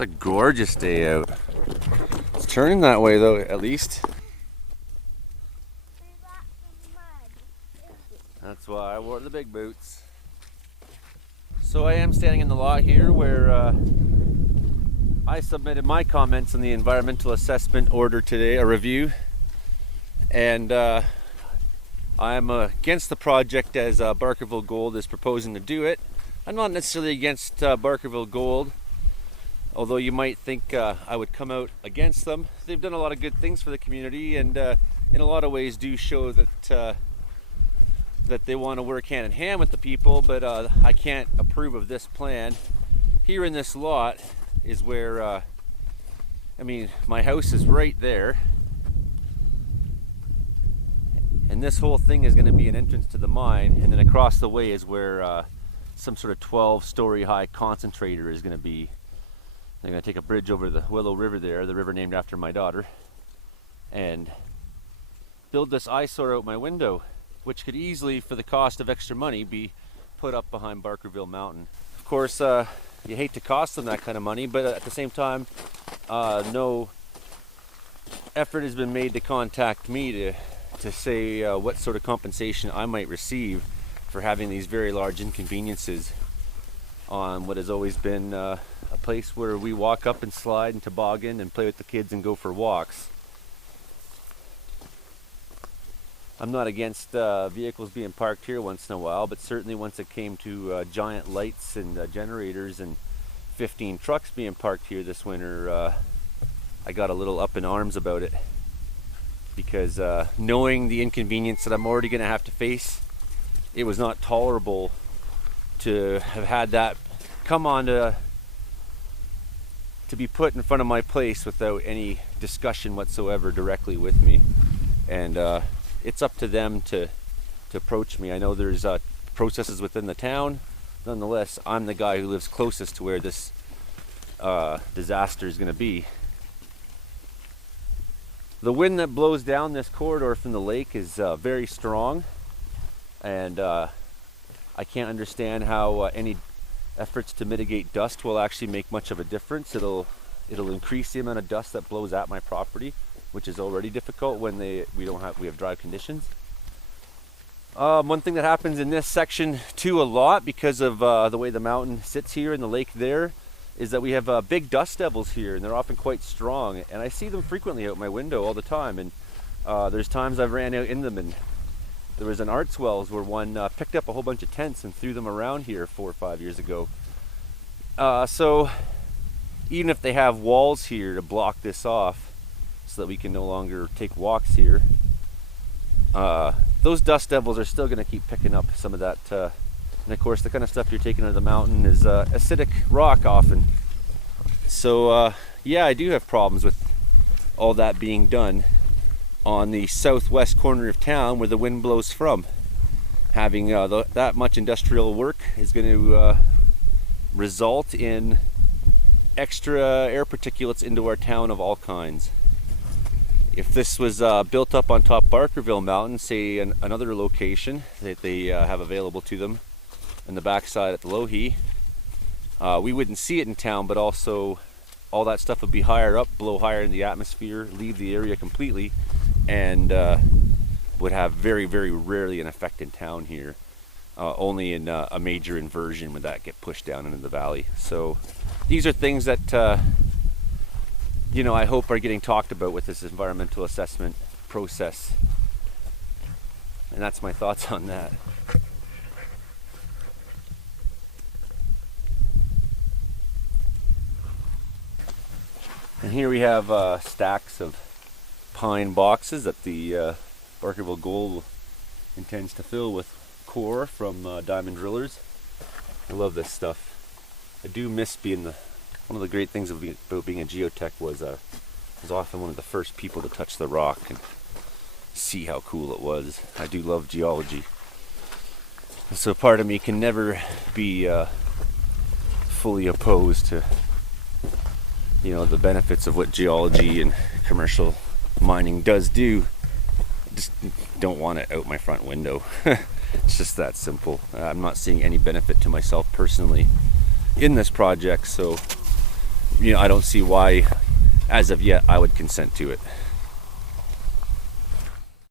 It's a gorgeous day out. It's turning that way though, at least. That's why I wore the big boots. So I am standing in the lot here where I submitted my comments on the environmental assessment order today, a review. And I'm against the project as Barkerville Gold is proposing to do it. I'm not necessarily against Barkerville Gold, although you might think I would come out against them. They've done a lot of good things for the community, and in a lot of ways do show that that they want to work hand in hand with the people, but I can't approve of this plan. Here in this lot is where, I mean, my house is right there, and this whole thing is going to be an entrance to the mine, and then across the way is where some sort of 12-story high concentrator is going to be. They're going to take a bridge over the Willow River there, the river named after my daughter, and build this eyesore out my window, which could easily, for the cost of extra money, be put up behind Barkerville Mountain. Of course, you hate to cost them that kind of money, but at the same time, no effort has been made to contact me to say what sort of compensation I might receive for having these very large inconveniences on what has always been a place where we walk up and slide and toboggan and play with the kids and go for walks. I'm not against vehicles being parked here once in a while, but certainly once it came to giant lights and generators and 15 trucks being parked here this winter, I got a little up in arms about it, because knowing the inconvenience that I'm already going to have to face, it was not tolerable to have had that come on to be put in front of my place without any discussion whatsoever directly with me. And it's up to them to approach me. I know there's processes within the town. Nonetheless, I'm the guy who lives closest to where this disaster is going to be. The wind that blows down this corridor from the lake is very strong, and I can't understand how any efforts to mitigate dust will actually make much of a difference. It'll increase the amount of dust that blows at my property, which is already difficult when we have dry conditions. One thing that happens in this section too a lot, because of the way the mountain sits here and the lake there, is that we have big dust devils here, and they're often quite strong, and I see them frequently out my window all the time. And there's times I've ran out in them, and there was an Artswells where one picked up a whole bunch of tents and threw them around here 4 or 5 years ago. So even if they have walls here to block this off so that we can no longer take walks here, those dust devils are still going to keep picking up some of that. And of course, the kind of stuff you're taking out of the mountain is acidic rock often. So yeah, I do have problems with all that being done on the southwest corner of town where the wind blows from. Having that much industrial work is going to result in extra air particulates into our town of all kinds. If this was built up on top Barkerville Mountain, say another location that they have available to them in the backside at the Lohi, we wouldn't see it in town, but also all that stuff would be higher up, blow higher in the atmosphere, leave the area completely, and would have very, very rarely an effect in town here. Only in a major inversion would that get pushed down into the valley. So these are things that you know, I hope are getting talked about with this environmental assessment process. And that's my thoughts on that. And here we have stacks of pine boxes that the Barkerville Gold intends to fill with core from diamond drillers. I love this stuff. I do miss being one of the great things about being a geotech was I was often one of the first people to touch the rock and see how cool it was. I do love geology. So part of me can never be fully opposed to, you know, the benefits of what geology and commercial mining does do. I just don't want it out my front window. It's just that simple. I'm not seeing any benefit to myself personally in this project, so I don't see why, as of yet, I would consent to it.